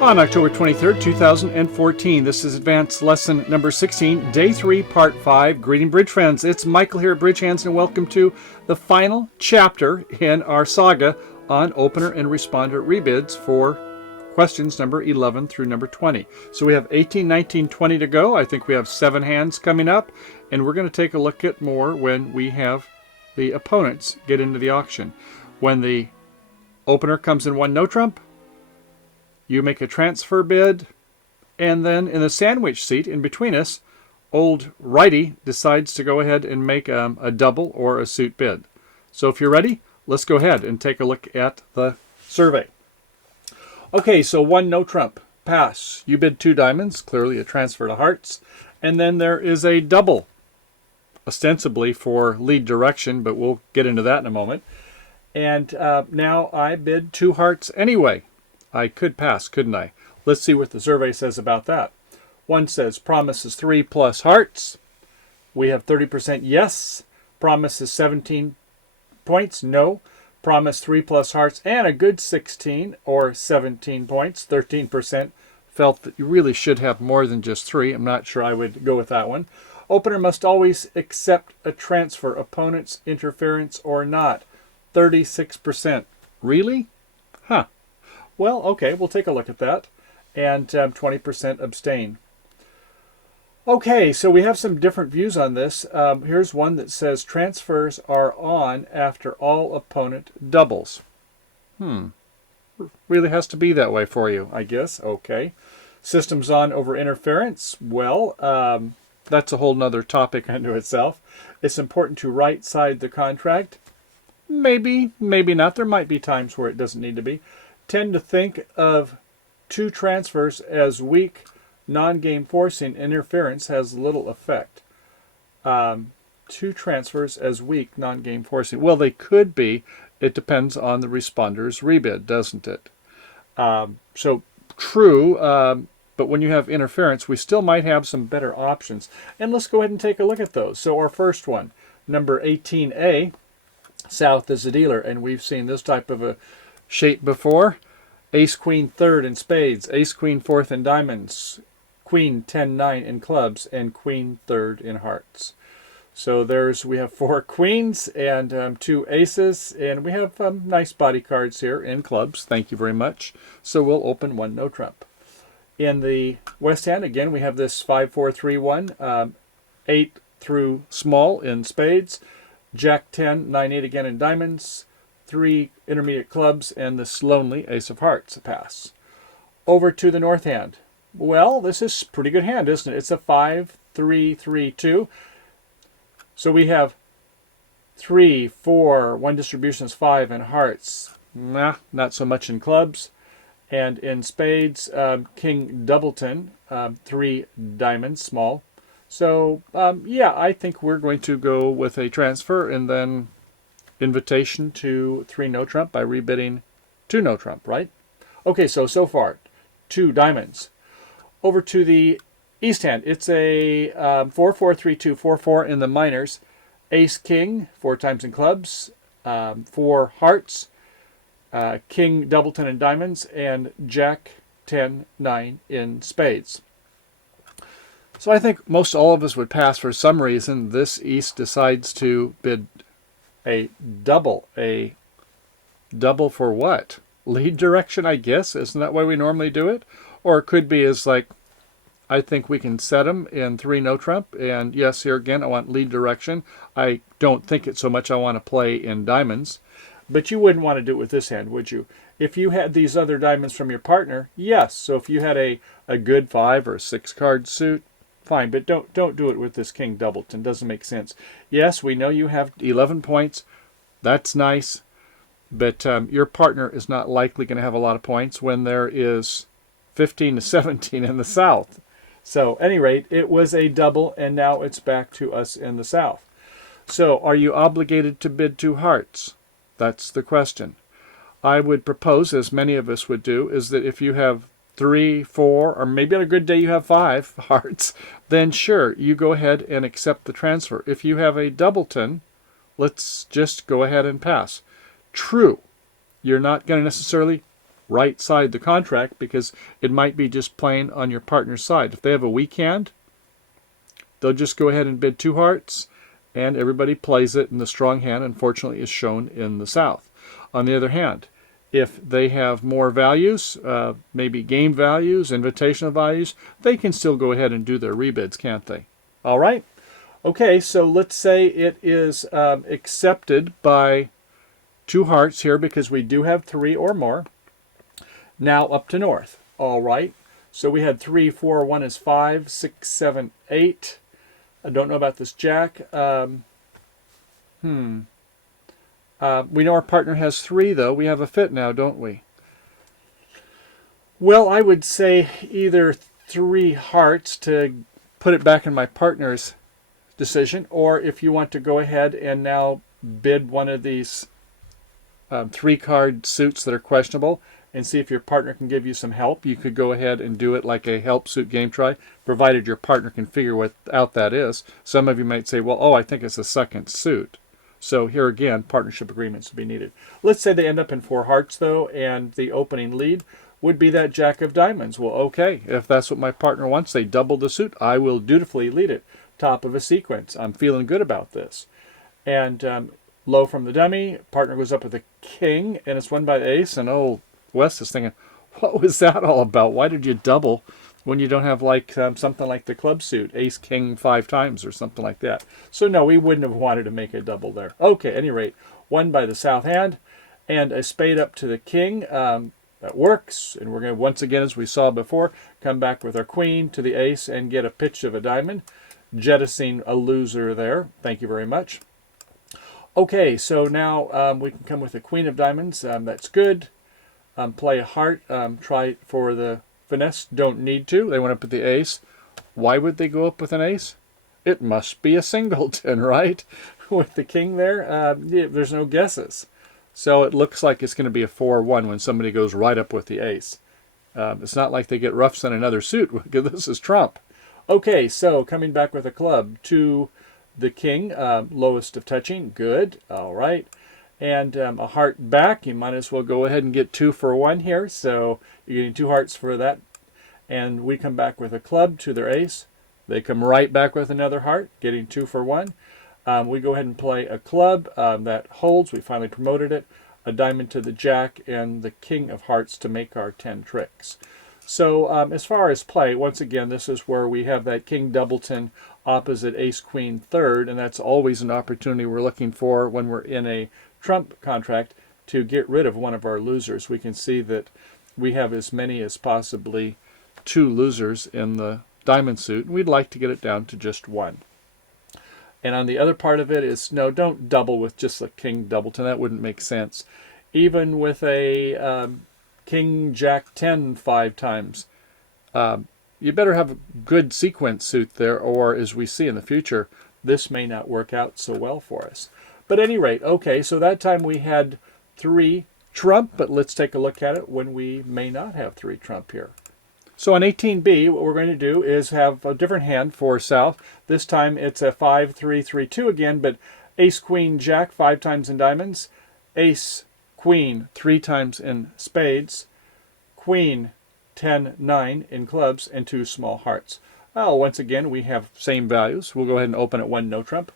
On October 23rd, 2014, this is Advanced Lesson number 16, Day 3, Part 5. Greeting Bridge friends, it's Michael here at Bridge Hands, and welcome to the final chapter in our saga on opener and responder rebids for questions number 11 through number 20. So we have 18, 19, 20 to go. I think we have 7 hands coming up, and we're going to take a look at more when we have the opponents get into the auction. When the opener comes in one no trump, you make a transfer bid, and then in the sandwich seat in between us, old righty decides to go ahead and make a double or a suit bid. So if you're ready, let's go ahead and take a look at the survey. Okay, so one no trump, pass. You bid 2 diamonds, clearly a transfer to hearts. And then there is a double, ostensibly for lead direction, but we'll get into that in a moment. And now I bid 2 hearts anyway. I could pass, couldn't I? Let's see what the survey says about that. One says promises 3 plus hearts. We have 30% yes. Promises 17 points, no. Promise 3 plus hearts and a good 16 or 17 points. 13% felt that you really should have more than just 3. I'm not sure I would go with that one. Opener must always accept a transfer, opponent's interference or not. 36%. Really? Huh. Well, okay, we'll take a look at that. And 20% abstain. Okay, so we have some different views on this. Here's one that says transfers are on after all opponent doubles. Really has to be that way for you, I guess. Okay. Systems on over interference. Well, that's a whole nother topic unto itself. It's important to right side the contract. Maybe, maybe not. There might be times where it doesn't need to be. Tend to think of 2 transfers as weak, non-game forcing. Interference has little effect. 2 transfers as weak, non-game forcing. Well, they could be. It depends on the responder's rebid, doesn't it? So true, but when you have interference, we still might have some better options. And let's go ahead and take a look at those. So our first one, number 18A, south is the dealer, and we've seen this type of a shape before. Ace Queen third in spades, Ace Queen fourth in diamonds, Queen 10-9 in clubs, and Queen third in hearts. So we have 4 queens and 2 aces, and we have nice body cards here in clubs. Thank you very much. So we'll open 1 no trump. In the west hand, again, we have this 5-4-3-1, 8 through small in spades, Jack 10, 9-8 again in diamonds, 3 intermediate clubs, and this lonely ace of hearts, a pass. Over to the north hand. Well, this is a pretty good hand, isn't it? It's a 5-3-3-2. So we have 3, 4, one distribution is 5 in hearts. Nah, not so much in clubs. And in spades, King Doubleton, 3 diamonds, small. So, yeah, I think we're going to go with a transfer and then invitation to 3 no trump by rebidding 2 no trump, right? Okay, so far, 2 diamonds. Over to the east hand, it's a 4-4-3-2, 4-4 in the minors. Ace King, 4 times in clubs, 4 hearts, King Doubleton in diamonds, and Jack 10-9 in spades. So I think most all of us would pass. For some reason, this east decides to bid a double. A double for what? Lead direction, I guess. Isn't that why we normally do it? Or it could be as like, I think we can set them in 3 no trump. And yes, here again, I want lead direction. I don't think it's so much I want to play in diamonds. But you wouldn't want to do it with this hand, would you? If you had these other diamonds from your partner, yes. So if you had a good 5 or 6 card suit, fine, but don't do it with this King Doubleton. Doesn't make sense. Yes, we know you have 11 points. That's nice. But your partner is not likely going to have a lot of points when there is 15 to 17 in the south. So, at any rate, it was a double, and now it's back to us in the south. So, are you obligated to bid 2 hearts? That's the question. I would propose, as many of us would do, is that if you have 3, 4, or maybe on a good day you have 5 hearts, then sure, you go ahead and accept the transfer. If you have a Doubleton, let's just go ahead and pass. True, you're not going to necessarily right side the contract, because it might be just playing on your partner's side. If they have a weak hand, they'll just go ahead and bid 2 hearts, and everybody plays it, and the strong hand, unfortunately, is shown in the south. On the other hand, if they have more values, maybe game values, invitational values, they can still go ahead and do their rebids, can't they? All right. Okay, so let's say it is accepted by 2 hearts here, because we do have 3 or more. Now up to north. All right. So we had 3, 4, 1 is 5, 6, 7, 8. I don't know about this jack. We know our partner has 3, though. We have a fit now, don't we? Well, I would say either 3 hearts to put it back in my partner's decision, or if you want to go ahead and now bid one of these 3-card suits that are questionable and see if your partner can give you some help, you could go ahead and do it like a help suit game try, provided your partner can figure what out that is. Some of you might say, well, oh, I think it's a second suit. So here again, partnership agreements would be needed. Let's say they end up in 4 hearts, though, and the opening lead would be that jack of diamonds. Well, okay, if that's what my partner wants, they double the suit, I will dutifully lead it. Top of a sequence. I'm feeling good about this. And low from the dummy, partner goes up with a king, and it's won by the ace, and oh, Wes is thinking, what was that all about? Why did you double when you don't have like something like the club suit, ace king 5 times or something like that? So no, we wouldn't have wanted to make a double there. Okay, at any rate, won by the south hand, and a spade up to the king. That works, and we're going to, once again, as we saw before, come back with our queen to the ace and get a pitch of a diamond, jettisoning a loser there. Thank you very much. Okay, so now we can come with a queen of diamonds. That's good. Play a heart. Try for the finesse. Don't need to. They went up with the ace. Why would they go up with an ace? It must be a singleton, right? With the king there, there's no guesses. So it looks like it's going to be a 4-1 when somebody goes right up with the ace. It's not like they get roughs in another suit. This is trump. Okay, so coming back with a club to the king, lowest of touching. Good. All right. And a heart back. You might as well go ahead and get 2 for 1 here. So you're getting 2 hearts for that. And we come back with a club to their ace. They come right back with another heart, getting 2 for 1. We go ahead and play a club that holds. We finally promoted it. A diamond to the jack and the king of hearts to make our 10 tricks. So as far as play, once again, this is where we have that king doubleton opposite ace queen third, and that's always an opportunity we're looking for when we're in a trump contract to get rid of one of our losers. We can see that we have as many as possibly 2 losers in the diamond suit, and we'd like to get it down to just 1. And on the other part of it is, no, don't double with just a king doubleton. That wouldn't make sense. Even with a king jack 10 5 times, you better have a good sequence suit there, or as we see in the future, this may not work out so well for us. But at any rate, okay, so that time we had 3 trump, but let's take a look at it when we may not have 3 trump here. So on 18B, what we're going to do is have a different hand for south. This time it's a 5-3-3-2 again, but ace, queen, jack 5 times in diamonds, ace, queen 3 times in spades, queen 10-9 in clubs, and 2 small hearts. Well, once again, we have same values. We'll go ahead and open at 1 no trump.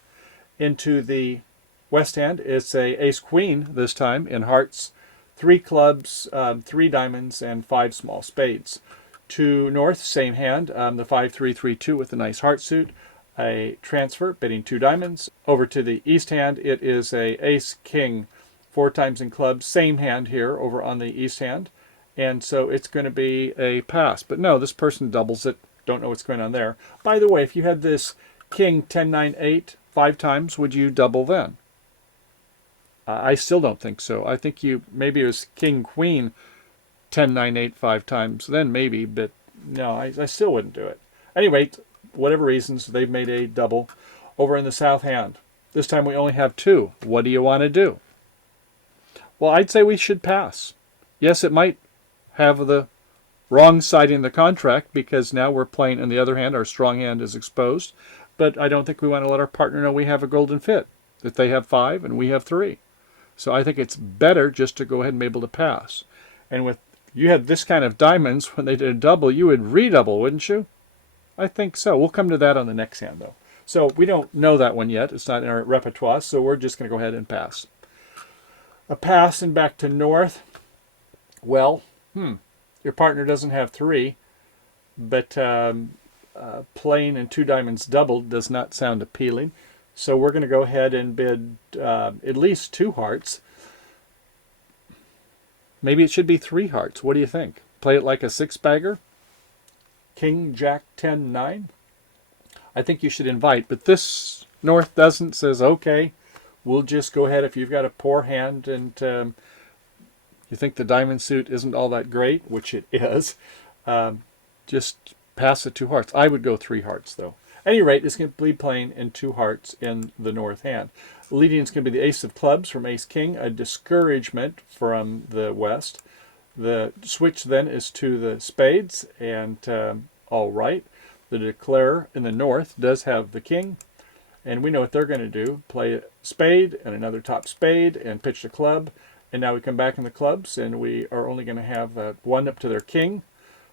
Into the west hand, it's a ace, queen this time in hearts, 3 clubs, 3 diamonds, and 5 small spades. To north, same hand, the 5-3-3-2 with a nice heart suit, a transfer, bidding 2 diamonds. Over to the east hand, it is a ace, king, 4 times in clubs, same hand here over on the east hand. And so it's going to be a pass. But no, this person doubles it. Don't know what's going on there. By the way, if you had this king 10-9-8 5 times, would you double then? I still don't think so. I think maybe it was king, queen 10-9-8 5 times, then maybe, but no, I still wouldn't do it. Anyway, whatever reasons, they've made a double over in the south hand. This time we only have 2. What do you want to do? Well, I'd say we should pass. Yes, it might have the wrong side in the contract because now we're playing on the other hand, our strong hand is exposed, but I don't think we want to let our partner know we have a golden fit, that they have 5 and we have 3. So I think it's better just to go ahead and be able to pass. And with you had this kind of diamonds, when they did a double, you would redouble, wouldn't you? I think so. We'll come to that on the next hand, though. So we don't know that one yet. It's not in our repertoire, so we're just going to go ahead and pass. A pass and back to north. Well, your partner doesn't have 3, but playing and 2 diamonds doubled does not sound appealing. So we're going to go ahead and bid at least 2 hearts. Maybe it should be 3 hearts. What do you think? Play it like a 6-bagger? King, Jack, 10, 9? I think you should invite, but this north doesn't, says, okay, we'll just go ahead if you've got a poor hand and you think the diamond suit isn't all that great, which it is, just pass the 2 hearts. I would go 3 hearts, though. At any rate, it's going to be playing in 2 hearts in the north hand. Leading is going to be the ace of clubs from ace king, a discouragement from the west. The switch then is to the spades, and all right. The declarer in the north does have the king, and we know what they're going to do. Play a spade and another top spade and pitch the club. And now we come back in the clubs, and we are only going to have 1 up to their king.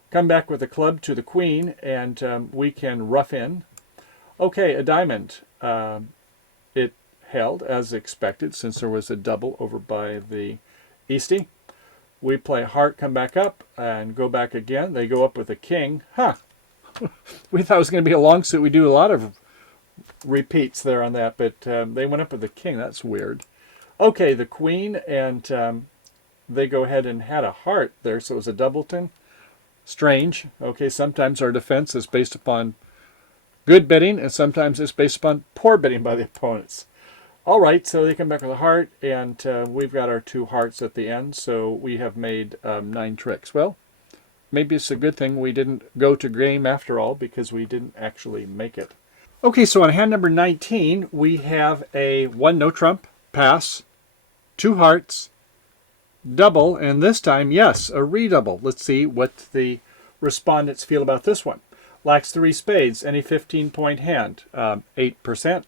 Come back with a club to the queen, and we can rough in. Okay, a diamond. It held as expected since there was a double over by the Eastie. We play heart, come back up, and go back again. They go up with a king. Huh. We thought it was going to be a long suit. We do a lot of repeats there on that, but they went up with the king. That's weird. Okay, the queen, and they go ahead and had a heart there, so it was a doubleton. Strange. Okay, sometimes our defense is based upon good bidding, and sometimes it's based upon poor bidding by the opponents. All right, so they come back with a heart, and we've got our 2 hearts at the end, so we have made 9 tricks. Well, maybe it's a good thing we didn't go to game after all, because we didn't actually make it. Okay, so on hand number 19, we have a 1 no trump, pass, 2 hearts, double, and this time, yes, a redouble. Let's see what the respondents feel about this one. Lacks 3 spades, any 15-point hand, 8%.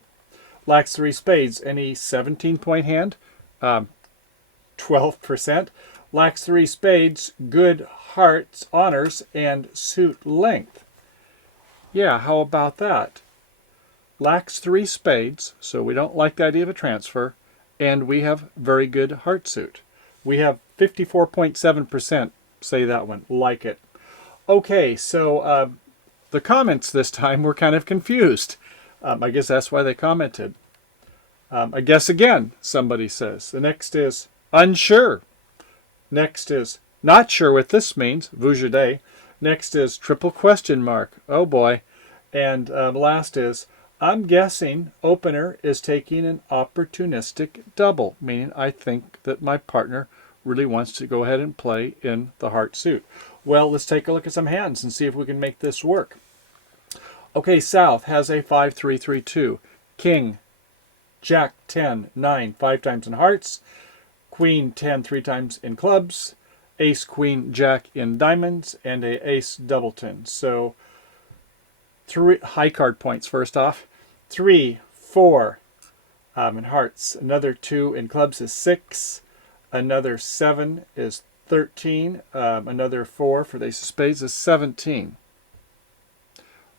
Lacks 3 spades, any 17-point hand, 12%. Lacks 3 spades, good hearts, honors, and suit length. Yeah, how about that? Lacks 3 spades, so we don't like the idea of a transfer, and we have very good heart suit. We have 54.7% say that one, like it. Okay, so the comments this time were kind of confused. I guess that's why they commented. I guess again, somebody says. The next is unsure. Next is not sure what this means, Vujade. Next is triple question mark. Oh boy. And last is, I'm guessing opener is taking an opportunistic double, meaning I think that my partner really wants to go ahead and play in the heart suit. Well, let's take a look at some hands and see if we can make this work. Okay, South has a 5-3-3-2. King, Jack, 10, 9, 5 times in hearts. Queen, 10, 3 times in clubs. Ace, Queen, Jack in diamonds. And a ace doubleton. So 3 high card points first off. 3, 4 in hearts. Another 2 in clubs is 6. Another 7 is 13. Another 4 for the ace of spades is 17.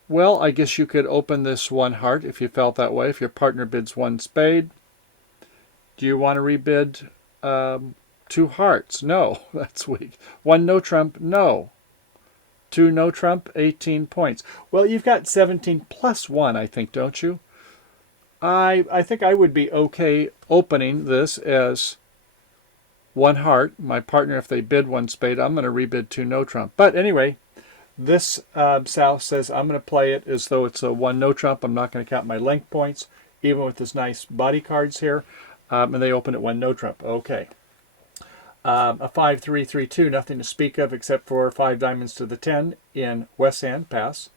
Well, I guess you could open this 1 heart if you felt that way. If your partner bids 1 spade. Do you want to rebid 2 hearts? No, that's weak. 1 no trump? No. 2 no trump? 18 points. Well, you've got 17 plus 1, I think, don't you? I think I would be okay opening this as 1 heart. My partner, if they bid 1 spade, I'm going to rebid 2 no trump. But anyway, this South says I'm going to play it as though it's a 1 no trump. I'm not going to count my length points, even with this nice body cards here. And they open at 1 no trump. Okay. A 5-3-3-2, nothing to speak of except for 5 diamonds to the 10 in West Hand, pass.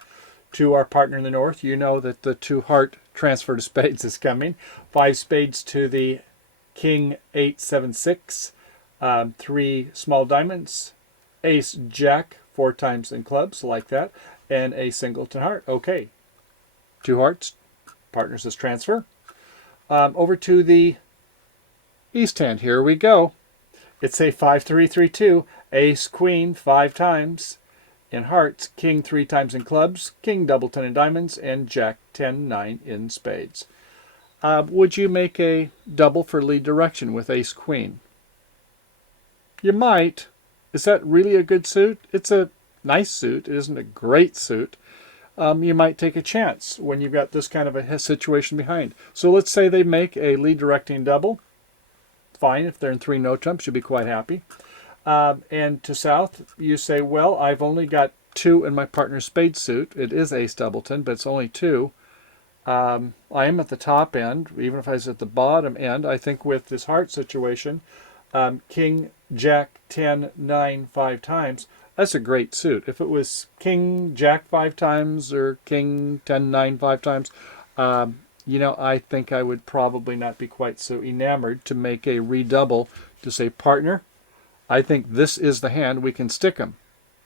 To our partner in the north, you know that the 2 heart transfer to spades is coming. 5 spades to the King, 8, 7, 6. 3 small diamonds. Ace, Jack, 4 times in clubs, like that. And a singleton heart. Okay. 2 hearts. Partner says transfer. Over to the East Hand. Here we go. It's a 5-3-3-2. Ace, queen 5 times in hearts, king 3 times in clubs, king double 10 in diamonds, and jack 10, 9 in spades. Would you make a double for lead direction with ace, queen? You might. Is that really a good suit? It's a nice suit. It isn't a great suit. You might take a chance when you've got this kind of a situation behind. So let's say they make a lead directing double. Fine, if they're in 3 no trumps, you'll be quite happy. And to south, you say, well, I've only got 2 in my partner's spade suit. It is ace doubleton, but it's only 2. I am at the top end, even if I was at the bottom end. I think with this heart situation, king, jack, 10, 9, 5 times, that's a great suit. If it was king, jack 5 times or king, 10, 9, 5 times, I think I would probably not be quite so enamored to make a redouble to say, partner, I think this is the hand we can stick 'em.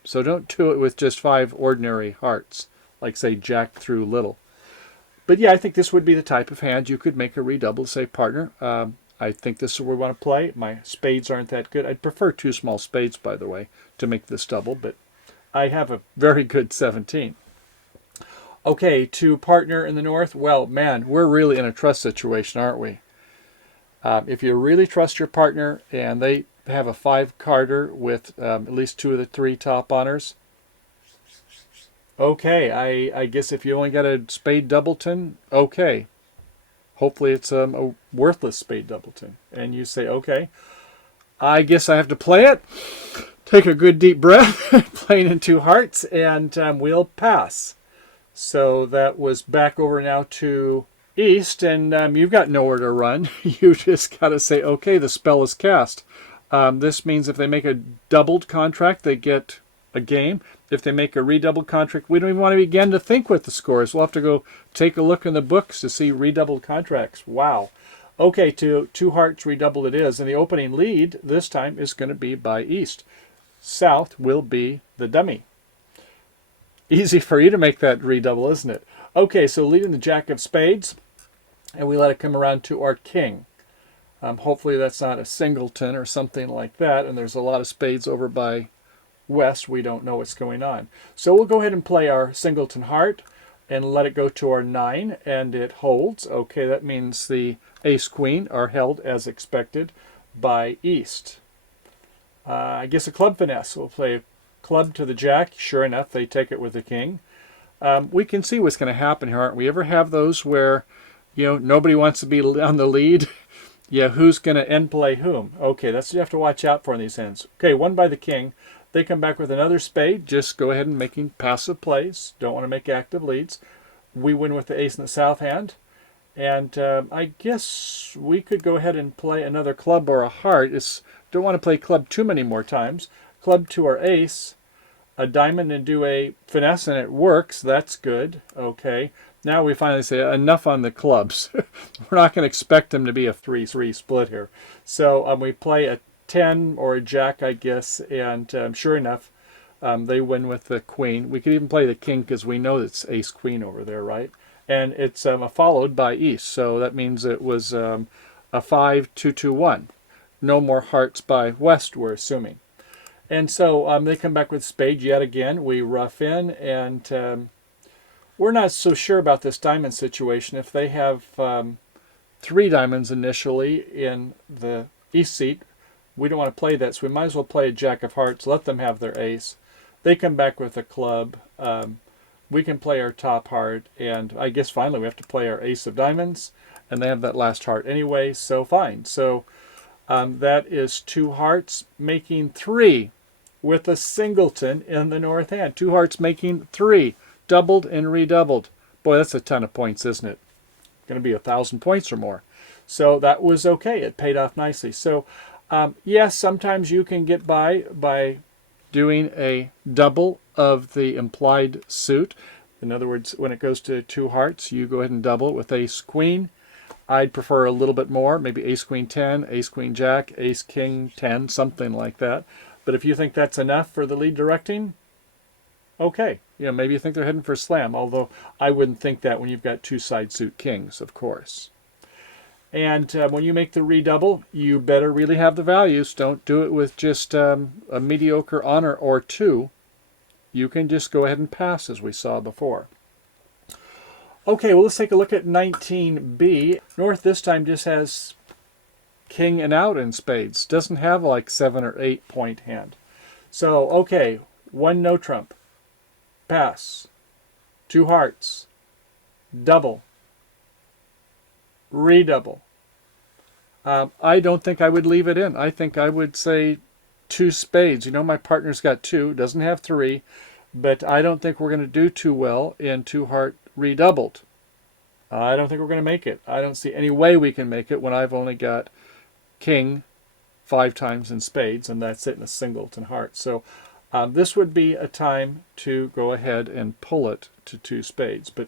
So don't do it with just 5 ordinary hearts, like say jack through little. But yeah, I think this would be the type of hand you could make a redouble, say, partner, I think this is where we want to play. My spades aren't that good. I'd prefer 2 small spades, by the way, to make this double, but I have a very good 17. Okay, to partner in the north, well, man, we're really in a trust situation, aren't we? If you really trust your partner and they have a 5-carder with at least 2 of the 3 top honors, okay, I guess if you only got a spade doubleton, okay. Hopefully it's a worthless spade doubleton. And you say, okay, I guess I have to play it. Take a good deep breath, playing in 2 hearts, and we'll pass. So that was back over now to east, and you've got nowhere to run. You just got to say, okay, the spell is cast. This means if they make a doubled contract, they get a game. If they make a redoubled contract, we don't even want to begin to think with the scores. We'll have to go take a look in the books to see redoubled contracts. Wow. Okay, to 2 hearts redoubled it is. And the opening lead this time is going to be by east. South will be the dummy. Easy for you to make that redouble, isn't it? Okay, so leading the jack of spades, and we let it come around to our king. Hopefully that's not a singleton or something like that, and there's a lot of spades over by west. We don't know what's going on. So we'll go ahead and play our singleton heart and let it go to our 9, and it holds. Okay, that means the ace queen are held as expected by east. I guess a club finesse. We'll play club to the jack. Sure enough, they take it with the king. We can see what's going to happen here, aren't we? Ever have those where, nobody wants to be on the lead? Yeah, who's going to end play whom? Okay, that's what you have to watch out for in these hands. Okay, won by the king. They come back with another spade. Just go ahead and making passive plays. Don't want to make active leads. We win with the ace in the south hand. And I guess we could go ahead and play another club or a heart. Don't want to play club too many more times. Club to our ace, a diamond, and do a finesse, and it works. That's good. Okay. Now we finally say enough on the clubs. We're not going to expect them to be a 3-3 split here. So we play a 10 or a jack, I guess, and sure enough, they win with the queen. We could even play the king because we know it's ace-queen over there, right? And it's followed by east, so that means it was a 5-2-2-1. No more hearts by west, we're assuming. And so they come back with spade yet again. We rough in, and we're not so sure about this diamond situation. If they have 3 diamonds initially in the east seat, we don't want to play that, so we might as well play a jack of hearts, let them have their ace. They come back with a club. We can play our top heart, and I guess finally we have to play our ace of diamonds, and they have that last heart anyway, so fine. So that is 2 hearts making 3 with a singleton in the north hand. 2 hearts making 3, doubled and redoubled. Boy, that's a ton of points, isn't it? Going to be 1,000 points or more. So that was okay. It paid off nicely. So yes, sometimes you can get by doing a double of the implied suit. In other words, when it goes to 2 hearts, you go ahead and double it with ace queen. I'd prefer a little bit more, maybe ace queen 10, ace queen jack, ace king 10, something like that. But if you think that's enough for the lead directing, okay. Maybe you think they're heading for slam, although I wouldn't think that when you've got 2 side suit kings, of course. And when you make the redouble, you better really have the values. Don't do it with just a mediocre honor or two. You can just go ahead and pass, as we saw before. Okay, well, let's take a look at 19B. North this time just has king and out in spades. Doesn't have like 7 or 8 point hand. So, okay, 1 no trump. Pass. 2 hearts. Double. Redouble. I don't think I would leave it in. I think I would say 2 spades. You know, my partner's got 2, doesn't have 3, but I don't think we're going to do too well in 2 heart redoubled. I don't think we're going to make it. I don't see any way we can make it when I've only got king 5 times in spades, and that's it in a singleton heart. So this would be a time to go ahead and pull it to 2 spades. But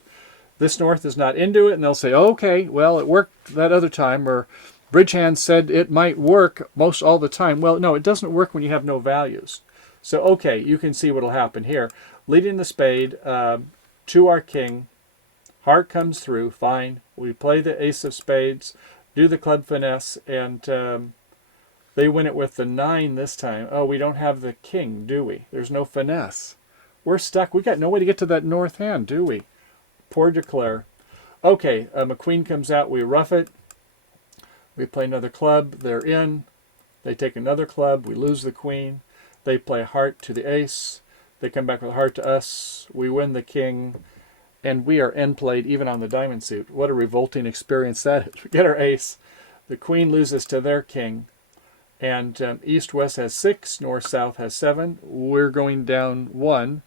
this North is not into it, and they'll say, okay, well, it worked that other time, or bridge hand said it might work most all the time. Well, no, it doesn't work when you have no values. So, okay, you can see what will happen here. Leading the spade to our king, heart comes through, fine. We play the ace of spades, do the club finesse, and they win it with the 9 this time. Oh, we don't have the king, do we? There's no finesse. We're stuck. We got no way to get to that North hand, do we? Poor declare. Okay, a queen comes out. We rough it. We play another club. They're in. They take another club. We lose the queen. They play a heart to the ace. They come back with a heart to us. We win the king. And we are end played even on the diamond suit. What a revolting experience that is. We get our ace. The queen loses to their king. And east-west has 6. North-south has 7. We're going down 1.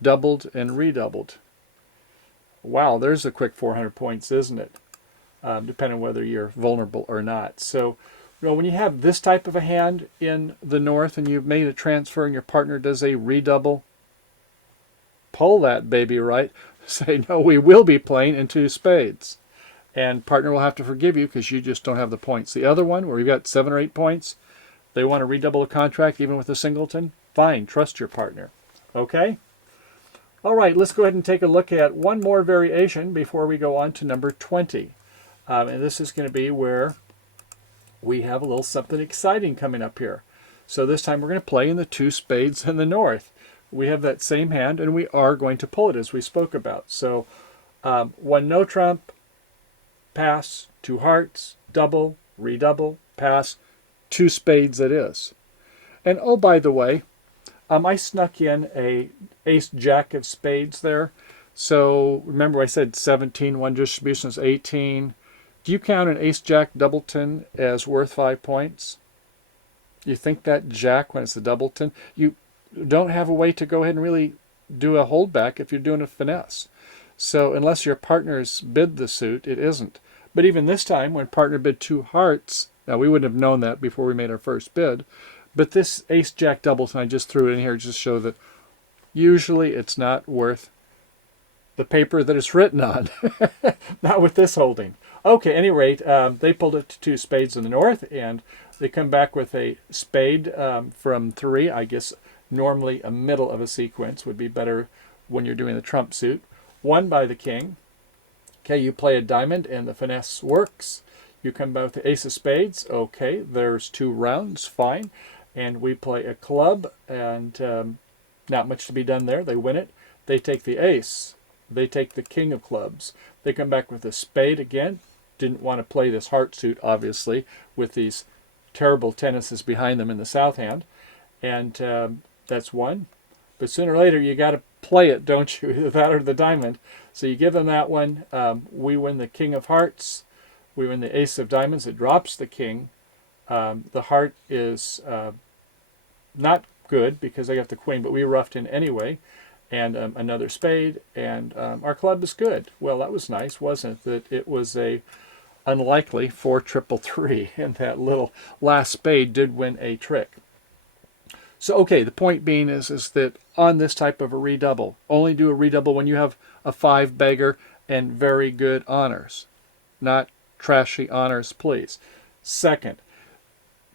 Doubled and redoubled. Wow, there's a quick 400 points, isn't it? Depending on whether you're vulnerable or not. So, you know, when you have this type of a hand in the North and you've made a transfer and your partner does a redouble, pull that baby, right? Say, no, we will be playing in 2 spades. And partner will have to forgive you because you just don't have the points. The other one, where you've got 7 or 8 points, they want to redouble a contract even with a singleton, fine, trust your partner. Okay? All right, let's go ahead and take a look at one more variation before we go on to number 20. And this is going to be where we have a little something exciting coming up here. So this time we're going to play in the 2 spades in the North. We have that same hand, and we are going to pull it as we spoke about. So 1 no trump, pass, 2 hearts, double, redouble, pass, 2 spades it is. And oh, by the way, I snuck in a ace-jack of spades there. So remember I said 17, one distribution is 18. Do you count an ace-jack doubleton as worth 5 points? You think that jack, when it's a doubleton, you don't have a way to go ahead and really do a holdback if you're doing a finesse. So unless your partner's bid the suit, it isn't. But even this time, when partner bid 2 hearts, now we wouldn't have known that before we made our first bid, but this ace-jack doubleton, I just threw it in here just to show that usually it's not worth the paper that it's written on. Not with this holding. Okay, at any rate, they pulled it to 2 spades in the North, and they come back with a spade from 3. I guess normally a middle of a sequence would be better when you're doing the trump suit. 1 by the king. Okay, you play a diamond, and the finesse works. You come back with the ace of spades. Okay, there's 2 rounds, fine. And we play a club, and not much to be done there. They win it. They take the ace. They take the king of clubs. They come back with a spade again. Didn't want to play this heart suit, obviously, with these terrible tennises behind them in the south hand. And that's 1. But sooner or later, you got to play it, don't you? Either that or the diamond. So you give them that one. We win the king of hearts. We win the ace of diamonds. It drops the king. The heart is not good because I got the queen, but we roughed in anyway. And another spade, and our club is good. Well, that was nice, wasn't it? That it was a unlikely 4-3-3, and that little last spade did win a trick. So, okay, the point being is that on this type of a redouble, only do a redouble when you have a 5 beggar and very good honors. Not trashy honors, please. Second,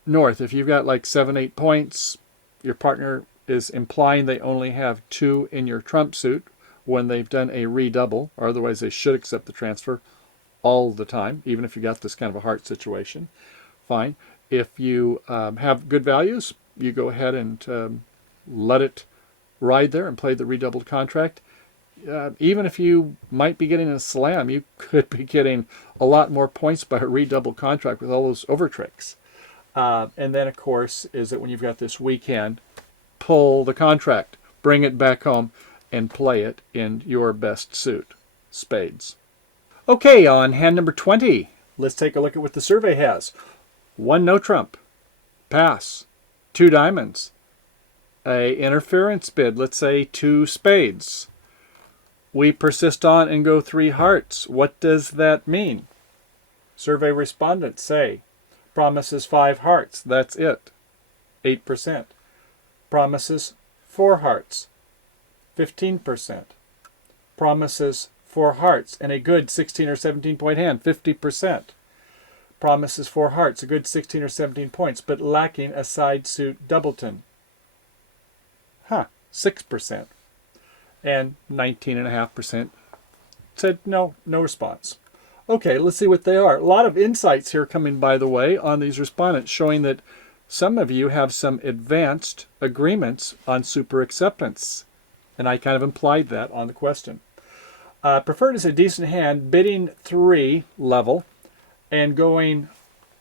North, if you've got like 7, 8 points, your partner is implying they only have 2 in your trump suit when they've done a redouble, or otherwise they should accept the transfer. all the time, even if you got this kind of a heart situation. Fine. If you have good values, you go ahead and let it ride there and play the redoubled contract. Even if you might be getting a slam, you could be getting a lot more points by a redoubled contract with all those over tricks. And then, of course, is that when you've got this weak hand, pull the contract, bring it back home, and play it in your best suit, spades. Okay, on hand number 20, let's take a look at what the survey has. 1 no trump, pass, 2 diamonds, a interference bid, let's say 2 spades. We persist on and go 3 hearts. What does that mean? Survey respondents say, promises 5 hearts, that's it, 8%. Promises 4 hearts, 15%. Promises 4 hearts and a good 16 or 17 point hand, 50%. Promises 4 hearts, a good 16 or 17 points, but lacking a side suit doubleton. 6%. And 19.5% said no response. Okay, let's see what they are. A lot of insights here coming, by the way, on these respondents, showing that some of you have some advanced agreements on super acceptance. And I kind of implied that on the question. Preferred is a decent hand, bidding 3 level and going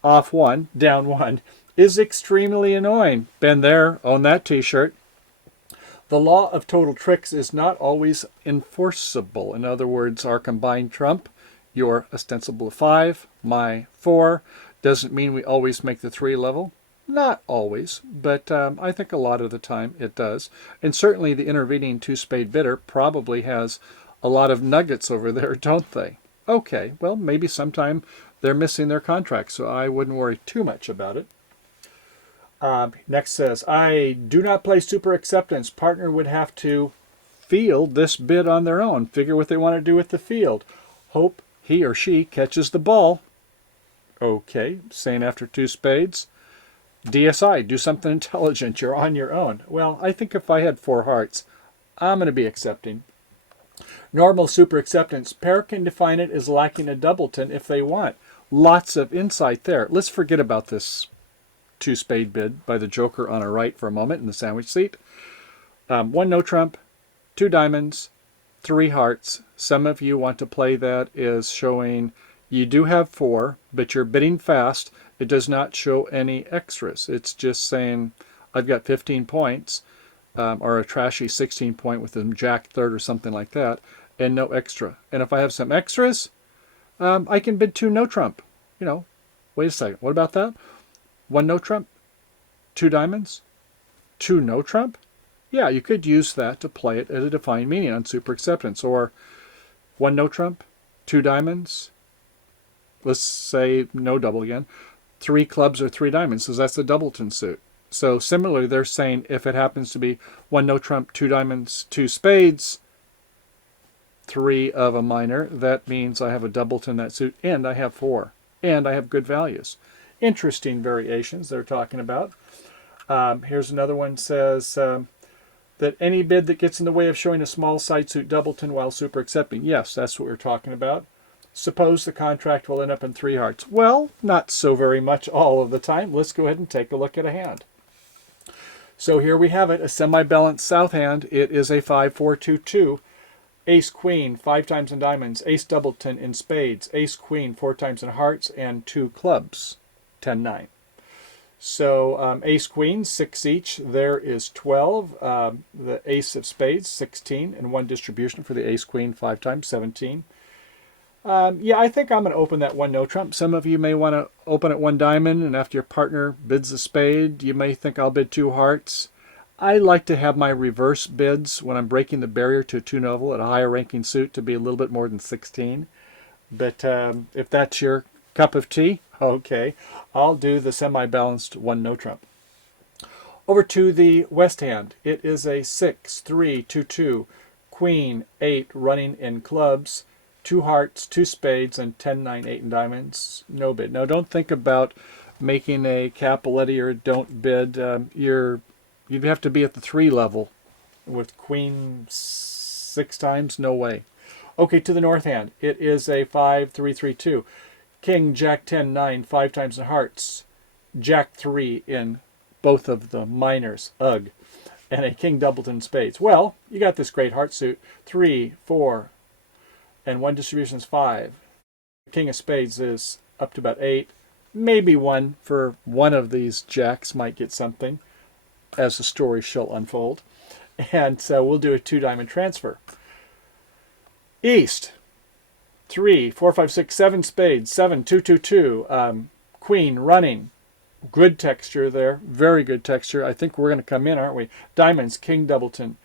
off 1, down 1, is extremely annoying. Been there, own that t-shirt. The law of total tricks is not always enforceable. In other words, our combined trump, your ostensible 5, my 4, doesn't mean we always make the 3 level. Not always, but I think a lot of the time it does. And certainly the intervening 2-spade bidder probably has a lot of nuggets over there, don't they? Okay, well, maybe sometime they're missing their contract, so I wouldn't worry too much about it. Next says, I do not play super acceptance. Partner would have to field this bid on their own. Figure what they want to do with the field. Hope he or she catches the ball. Okay, saying after 2 spades. DSI, do something intelligent. You're on your own. Well, I think if I had 4 hearts, I'm going to be accepting. Normal super acceptance. Pair can define it as lacking a doubleton if they want. Lots of insight there. Let's forget about this 2-spade bid by the joker on our right for a moment in the sandwich seat. 1 no trump, 2 diamonds, 3 hearts. Some of you want to play that as showing you do have 4, but you're bidding fast. It does not show any extras. It's just saying I've got 15 points or a trashy 16 point with a jack third or something like that, and no extra. And if I have some extras, I can bid 2 no trump. You know, wait a second, what about that? 1 no trump, 2 diamonds, 2 no trump? Yeah, you could use that to play it at a defined meaning on super acceptance. Or 1 no trump, 2 diamonds, let's say no double again, 3 clubs or 3 diamonds, so that's a doubleton suit. So similarly, they're saying if it happens to be 1 no trump, 2 diamonds, 2 spades, 3 of a minor, that means I have a doubleton that suit, and I have 4, and I have good values. Interesting variations they're talking about. Here's another one, says that any bid that gets in the way of showing a small side suit doubleton while super accepting. Yes, that's what we're talking about. Suppose the contract will end up in 3 hearts. Well, not so very much all of the time. Let's go ahead and take a look at a hand. So here we have it, a semi-balanced south hand. It is a 5-4-2-2. Ace Queen 5 times in diamonds, Ace doubleton in spades, Ace Queen 4 times in hearts, and 2 clubs. 10-9. So Ace Queen, 6 each. There is 12. The Ace of Spades, 16, and 1 distribution for the Ace Queen 5 times, 17. Yeah, I think I'm going to open that 1 no trump. Some of you may want to open at 1 diamond, and after your partner bids a spade, you may think I'll bid 2 hearts. I like to have my reverse bids when I'm breaking the barrier to a 2 novel at a higher ranking suit to be a little bit more than 16. But if that's your cup of tea, okay, I'll do the semi-balanced 1 no trump. Over to the west hand. It is a 6-3-2-2, Queen 8 running in clubs, 2 hearts, 2 spades, and 10-9, 8 in diamonds. No bid. Now don't think about making a Capoletti or don't bid. You'd have to be at the 3 level with Queen 6 times. No way. Okay, to the north hand, it is a 5-3-3-2. King, Jack 10, 9, 5 times in hearts. Jack 3 in both of the minors. Ugh. And a King Doubleton spades. Well, you got this great heart suit. 3, 4, and one distribution is 5. King of spades is up to about 8. Maybe 1 for one of these jacks might get something, as the story shall unfold. And so we'll do a 2-diamond transfer. East. 3, 4, 5, 6, 7 spades. 7, 2, 2, 2. Queen running. Good texture there. Very good texture. I think we're going to come in, aren't we? Diamonds, King Doubleton.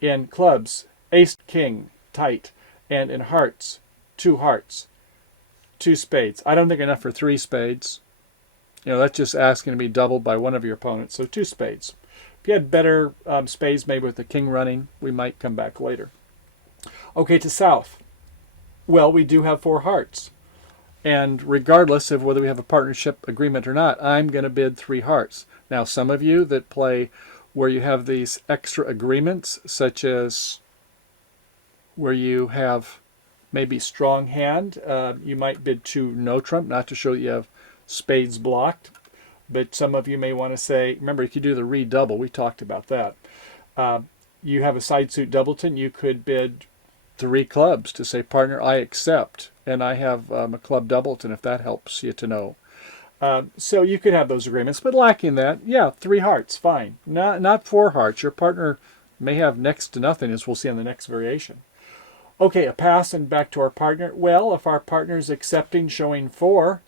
In clubs, Ace, King, tight. And in hearts, 2 hearts. 2 spades. I don't think enough for 3 spades. You know, that's just asking to be doubled by one of your opponents. So 2 spades. If you had better spades, maybe with the king running, we might come back later. Okay, to south. Well, we do have 4 hearts. And regardless of whether we have a partnership agreement or not, I'm going to bid 3 hearts. Now, some of you that play where you have these extra agreements, such as where you have maybe strong hand, you might bid 2 no trump, not to show you have spades blocked. But some of you may want to say, remember, if you do the redouble, we talked about that. You have a side suit doubleton, you could bid 3 clubs to say, partner, I accept. And I have a club doubleton, if that helps you to know. So you could have those agreements, but lacking that, yeah, 3 hearts, fine. Not 4 hearts. Your partner may have next to nothing, as we'll see in the next variation. Okay, a pass and back to our partner. Well, if our partner's accepting, showing 4,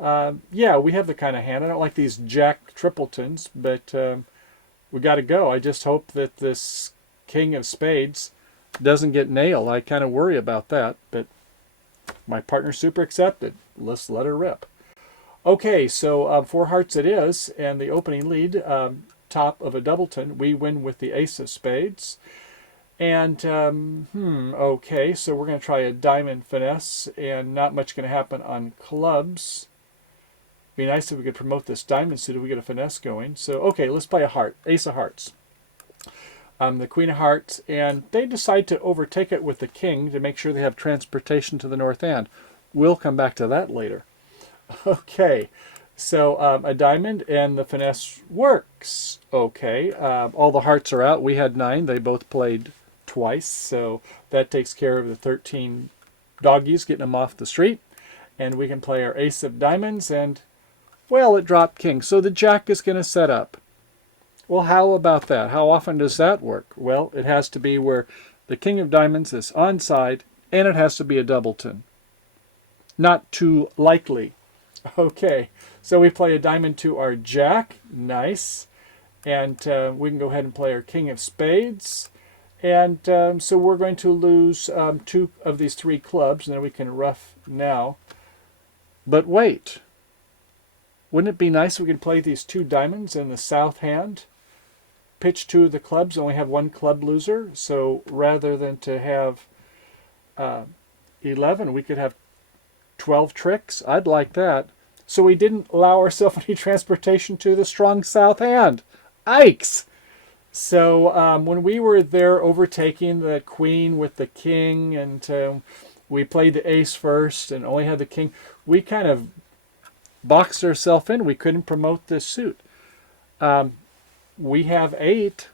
yeah, we have the kind of hand. I don't like these jack tripletons, but we got to go. I just hope that this king of spades doesn't get nailed. I kind of worry about that, but my partner's super accepted. Let's let her rip. Okay, so 4 hearts it is, and the opening lead, top of a doubleton, we win with the ace of spades. And, okay, so we're going to try a diamond finesse, and not much going to happen on clubs. Be nice if we could promote this diamond suit if we get a finesse going. So, okay, let's play a heart, ace of hearts. The queen of hearts, and they decide to overtake it with the king to make sure they have transportation to the north end. We'll come back to that later. Okay, so a diamond and the finesse works. Okay, all the hearts are out. We had 9. They both played twice, so that takes care of the 13 doggies, getting them off the street. And we can play our ace of diamonds, and, well, it dropped king. So the jack is going to set up. Well, how about that? How often does that work? Well, it has to be where the king of diamonds is onside, and it has to be a doubleton. Not too likely. Okay, so we play a diamond to our jack. Nice. And we can go ahead and play our king of spades. And so we're going to lose 2 of these 3 clubs, and then we can rough now. But wait. Wouldn't it be nice if we could play these 2 diamonds in the south hand? Pitch 2 of the clubs, only have 1 club loser. So rather than to have 11, we could have 12 tricks. I'd like that. So we didn't allow ourselves any transportation to the strong south hand. Yikes! So when we were there overtaking the queen with the king, and we played the ace first and only had the king, we kind of boxed ourselves in. We couldn't promote this suit. We have 8.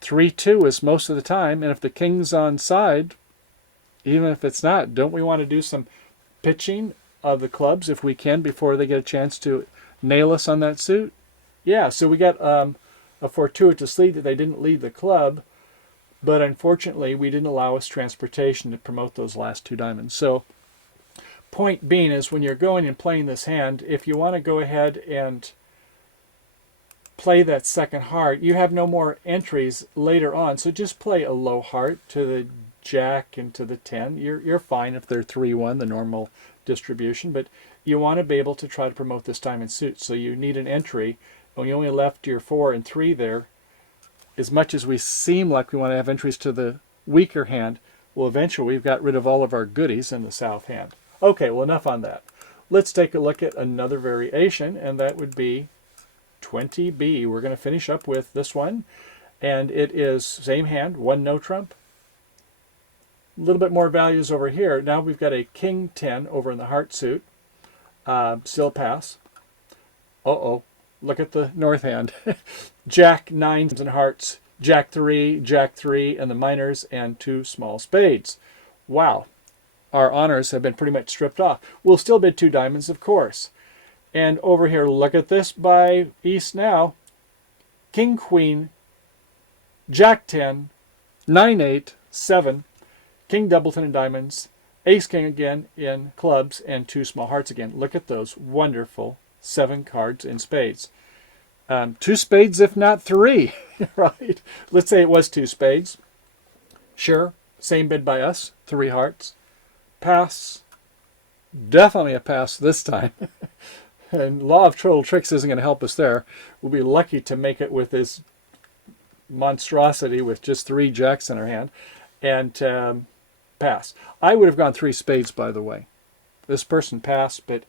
3-2 is most of the time, and if the king's on side, even if it's not, don't we want to do some pitching of the clubs if we can before they get a chance to nail us on that suit? Yeah, so we got a fortuitous lead that they didn't lead the club, but unfortunately we didn't allow us transportation to promote those last 2 diamonds. So point being is, when you're going and playing this hand, if you want to go ahead and play that second heart, you have no more entries later on, so just play a low heart to the jack and to the 10. You're fine if they're 3-1, the normal distribution, but you want to be able to try to promote this diamond suit, so you need an entry. When you only left your 4 and 3 there, as much as we seem like we want to have entries to the weaker hand, well, eventually we've got rid of all of our goodies in the south hand. Okay, well, enough on that. Let's take a look at another variation, and that would be 20B. We're going to finish up with this one, and it is same hand, 1 no trump, A little bit more values over here. Now we've got a king 10 over in the heart suit. Still pass. Uh-oh. Look at the north hand. Jack 9 in hearts. Jack 3, and the minors, and 2 small spades. Wow. Our honors have been pretty much stripped off. We'll still bid 2 diamonds, of course. And over here, look at this by East now. King, Queen, Jack 10, 9, 8, 7, King doubleton in diamonds, Ace King again in clubs, and 2 small hearts again. Look at those wonderful 7 cards in spades. 2 spades, if not 3, right? Let's say it was 2 spades. Sure, same bid by us, 3 hearts. Pass. Definitely a pass this time. And Law of Total Tricks isn't going to help us there. We'll be lucky to make it with this monstrosity with just 3 jacks in our hand. And pass. I would have gone 3 spades, by the way. This person passed, but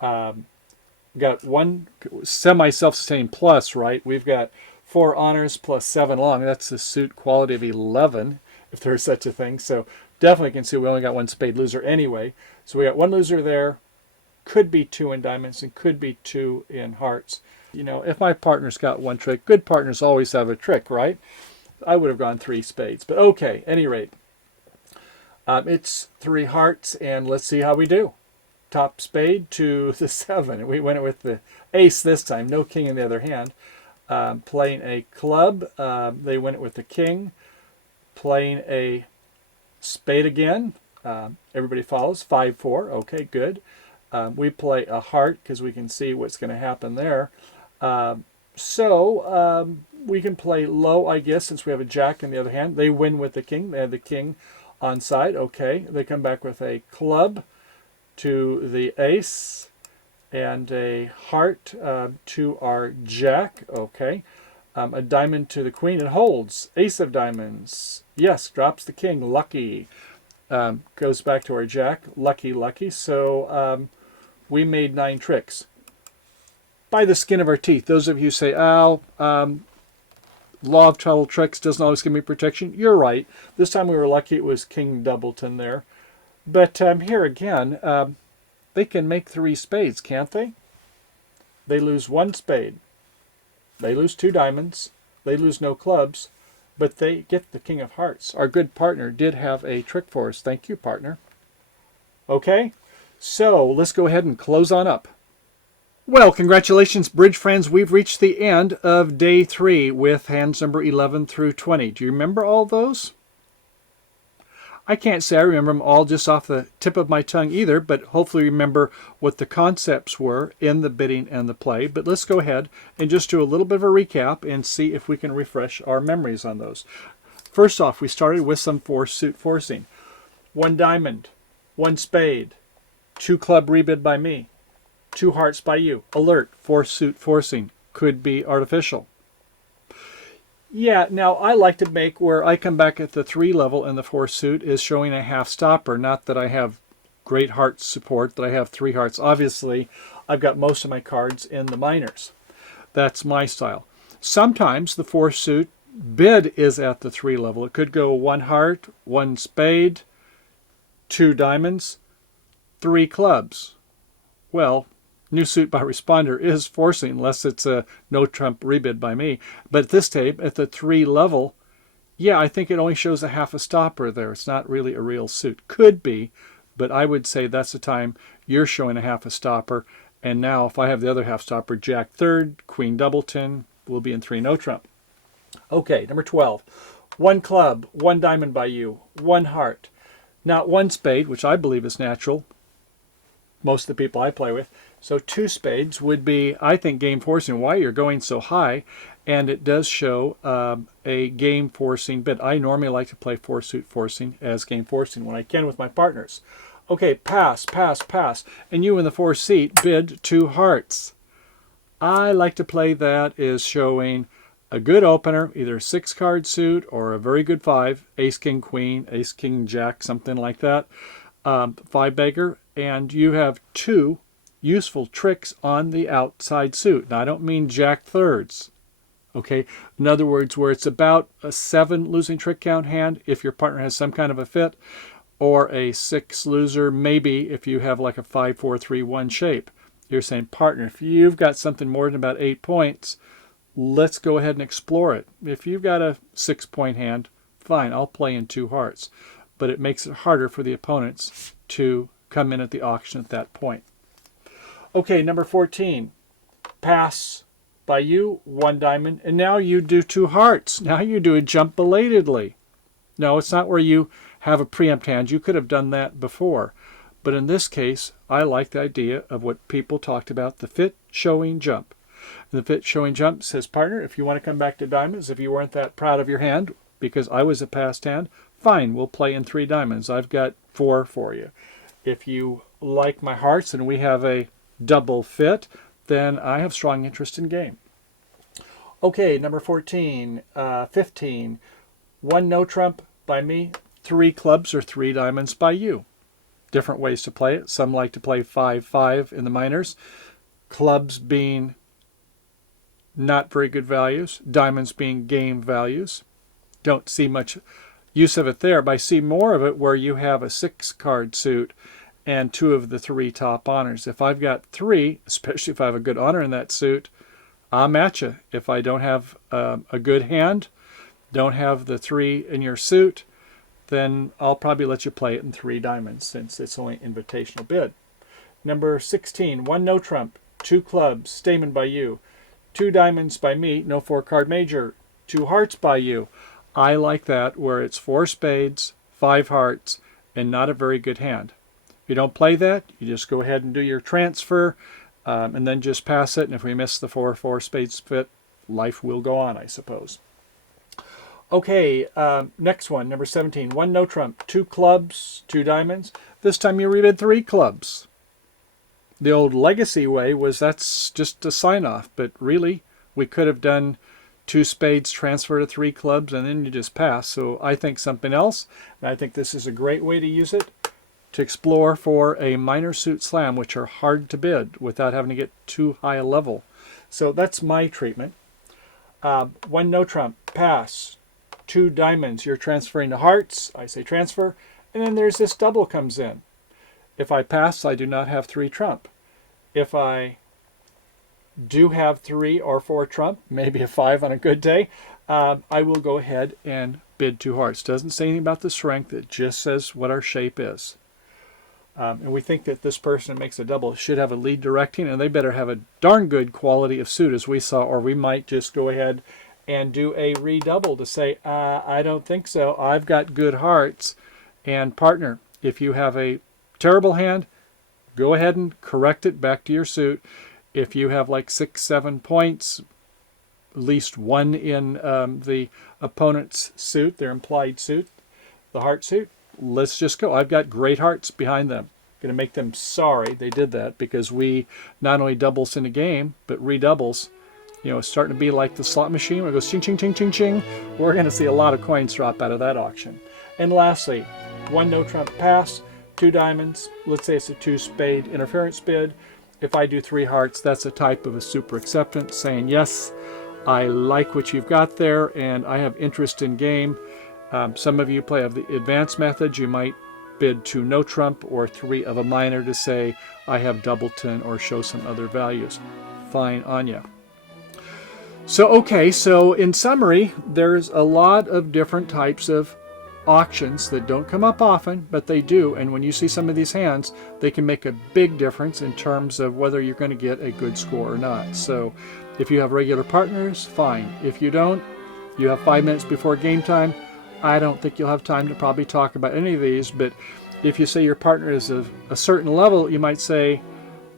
got 1 semi-self-sustained plus, right? We've got 4 honors plus 7 long. That's the suit quality of 11, if there's such a thing. So definitely can see we only got 1 spade loser anyway. So we got 1 loser there. Could be 2 in diamonds and could be 2 in hearts. You know, if my partner's got 1 trick, good partners always have a trick, right? I would have gone 3 spades. But okay, any rate. It's 3 hearts, and let's see how we do. Top spade to the 7. We went with the ace this time. No king in the other hand. Playing a club. They went with the king. Playing a spade again. Everybody follows. 5-4. Okay, good. We play a heart because we can see what's going to happen there. So we can play low, I guess, since we have a jack in the other hand. They win with the king. They have the king on side. Okay. They come back with a club to the ace and a heart to our jack. Okay. A diamond to the queen. It holds. Ace of diamonds. Yes, drops the king. Lucky. Goes back to our jack. Lucky, lucky. So we made 9 tricks. By the skin of our teeth. Those of you who say, Al, Law of Total Tricks doesn't always give me protection. You're right. This time we were lucky it was King Doubleton there. But here again, they can make 3 spades, can't they? They lose 1 spade. They lose 2 diamonds. They lose no clubs. But they get the King of Hearts. Our good partner did have a trick for us. Thank you, partner. Okay, so let's go ahead and close on up. Well, congratulations, bridge friends. We've reached the end of day 3 with hands number 11 through 20. Do you remember all those? I can't say I remember them all just off the tip of my tongue either, but hopefully remember what the concepts were in the bidding and the play. But let's go ahead and just do a little bit of a recap and see if we can refresh our memories on those. First off, we started with some 4-suit forcing. 1 diamond, 1 spade, 2 club rebid by me, 2 hearts by you. Alert, 4-suit forcing. Could be artificial. Yeah, now I like to make where I come back at the 3 level and the 4-suit is showing a half stopper. Not that I have great heart support, that I have 3 hearts. Obviously, I've got most of my cards in the minors. That's my style. Sometimes the 4-suit bid is at the 3 level. It could go 1 heart, 1 spade, 2 diamonds, 3 clubs. Well, new suit by responder is forcing, unless it's a no trump rebid by me. But at this tape, at the 3 level, yeah, I think it only shows a half a stopper there. It's not really a real suit. Could be, but I would say that's the time you're showing a half a stopper. And now if I have the other half stopper, Jack third, Queen Doubleton, will be in 3 no trump. Okay, number 12. 1 club, 1 diamond by you, 1 heart. Not 1 spade, which I believe is natural. Most of the people I play with. So 2 spades would be, I think, game forcing. Why you're going so high, and it does show a game forcing bid. I normally like to play 4-suit forcing as game forcing when I can with my partners. Okay, pass, pass, pass. And you in the 4-seat bid 2 hearts. I like to play that as showing a good opener, either a 6-card suit or a very good 5, ace, king, queen, ace, king, jack, something like that. 5-bagger, and you have 2 useful tricks on the outside suit. Now, I don't mean jack thirds. Okay, in other words, where it's about a 7 losing trick count hand, if your partner has some kind of a fit, or a 6 loser, maybe if you have like a 5-4-3-1 shape. You're saying, partner, if you've got something more than about 8 points, let's go ahead and explore it. If you've got a 6-point hand, fine, I'll play in 2 hearts. But it makes it harder for the opponents to come in at the auction at that point. Okay, number 14. Pass by you, 1 diamond, and now you do 2 hearts. Now you do a jump belatedly. No, it's not where you have a preempt hand. You could have done that before. But in this case, I like the idea of what people talked about, the fit showing jump. And the fit showing jump says, partner, if you want to come back to diamonds, if you weren't that proud of your hand, because I was a passed hand, fine, we'll play in 3 diamonds. I've got 4 for you. If you like my hearts and we have a double fit, then I have strong interest in game. Okay, number 14, 15. 1 no trump by me, 3 clubs or 3 diamonds by you. Different ways to play it. Some like to play 5-5 in the minors. Clubs being not very good values. Diamonds being game values. Don't see much use of it there, but I see more of it where you have a 6-card suit and 2 of the 3 top honors. If I've got 3, especially if I have a good honor in that suit, I'll match you. If I don't have a good hand, don't have the 3 in your suit, then I'll probably let you play it in 3 diamonds since it's only invitational bid. Number 16, 1 no trump, 2 clubs, stamen by you, 2 diamonds by me, no 4-card major, 2 hearts by you. I like that where it's 4 spades, 5 hearts, and not a very good hand. If you don't play that, you just go ahead and do your transfer and then just pass it. And if we miss the 4 spades fit, life will go on, I suppose. Okay, next one, number 17. 1 no trump, 2 clubs, 2 diamonds. This time you rebid 3 clubs. The old legacy way was that's just a sign-off, but really we could have done 2 spades, transfer to 3 clubs, and then you just pass. So I think something else, and I think this is a great way to use it to explore for a minor suit slam, which are hard to bid without having to get too high a level. So that's my treatment. 1 no trump, pass, 2 diamonds, you're transferring to hearts, I say transfer, and then there's this double comes in. If I pass, I do not have 3 trump. If I do have 3 or 4 trump, maybe a 5 on a good day, I will go ahead and bid 2 hearts. Doesn't say anything about the strength, it just says what our shape is. And we think that this person that makes a double should have a lead directing, and they better have a darn good quality of suit as we saw, or we might just go ahead and do a redouble to say, I don't think so. I've got good hearts. And partner, if you have a terrible hand, go ahead and correct it back to your suit. If you have like 6-7 points, at least 1 in the opponent's suit, their implied suit, the heart suit, let's just go. I've got great hearts behind them. Going to make them sorry they did that, because we not only doubles in a game, but redoubles. You know, it's starting to be like the slot machine where it goes ching, ching, ching, ching, ching. We're going to see a lot of coins drop out of that auction. And lastly, 1 no trump pass, 2 diamonds. Let's say it's a 2 spade interference bid. If I do 3 hearts, that's a type of a super acceptance saying, yes, I like what you've got there and I have interest in game. Some of you play of the advanced methods. You might bid 2 no trump or 3 of a minor to say, I have doubleton or show some other values. Fine on you. So, okay, so in summary, there's a lot of different types of auctions that don't come up often, but they do. And when you see some of these hands, they can make a big difference in terms of whether you're going to get a good score or not. So if you have regular partners, fine. If you don't, you have 5 minutes before game time. I don't think you'll have time to probably talk about any of these, but if you say your partner is of a certain level, you might say,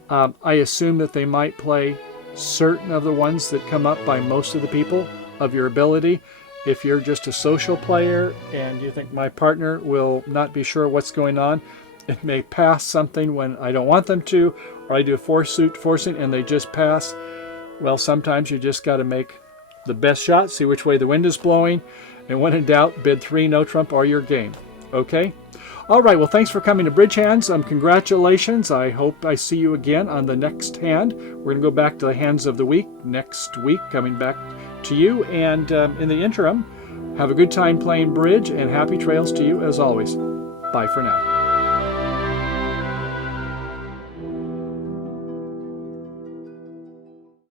I assume that they might play certain of the ones that come up by most of the people of your ability. If you're just a social player and you think my partner will not be sure what's going on, it may pass something when I don't want them to, or I do a forcing and they just pass. Well, sometimes you just got to make the best shot, see which way the wind is blowing, and when in doubt, bid 3 no trump or your game. Okay? All right, well, thanks for coming to Bridge Hands. Congratulations. I hope I see you again on the next hand. We're going to go back to the hands of the week next week, coming back to you. And in the interim, have a good time playing bridge, and happy trails to you as always. Bye for now.